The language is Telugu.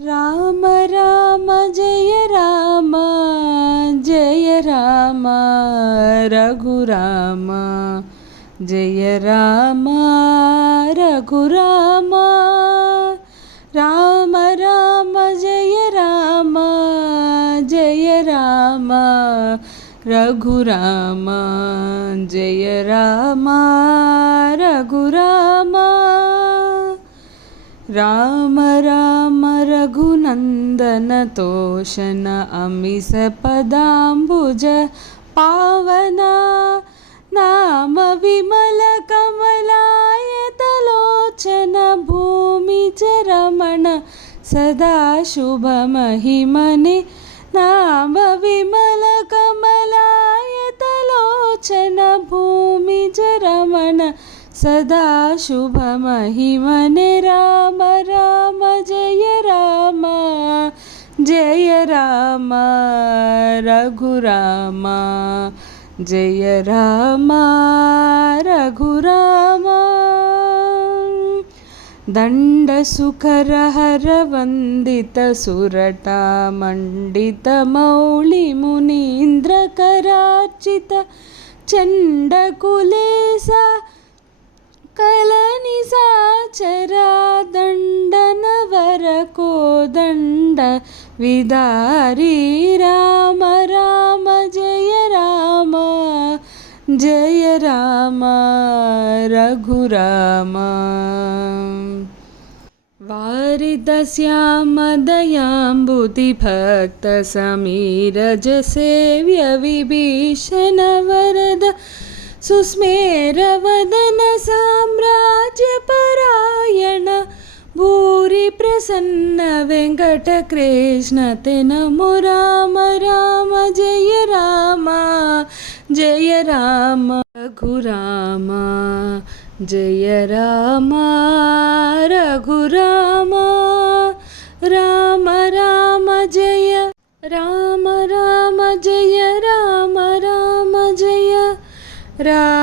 రామ రామ జయ రామ జయ రామ రఘురామ జయ రామ రఘురామ రామ రామ జయ రామ జయ రామ రఘురామ జయ రామ రఘురామ రామ రామ రఘునందన తోషణ అమిష పదాంబుజ పావన నామ విమల కమలాయతలోచన భూమి చరమణ సదా శుభ మహిమనే నామ విమల కమలాయతలోచన భూమి చరమణ సదా శుభ మహిమనే రామ రామ జయ రామ జయ రామ రఘురామ జయ రామ రఘురామ దండ సుఖర హర వందిత సురట మండిత మౌళి మునీంద్ర కరార్చిత చండ కులేస కలని సాచరా దండన వర కోదండ విదారి రామ రామ జయ రామ జయ రామ రఘురామ వారిద శ్యామ దయాంబుది భక్త సమీరజ సేవ్య విభీషణ వరద సుస్మేరవదన సామ్రాజ్యపరాయణ భూరి ప్రసన్న వెంకటకృష్ణ తె నమో రామ రామ జయ రామ జయ రామ రఘురామ జయ రామ రఘురామ రామ రామ జయ రామ రామ జయ రామ రామ జయ రామ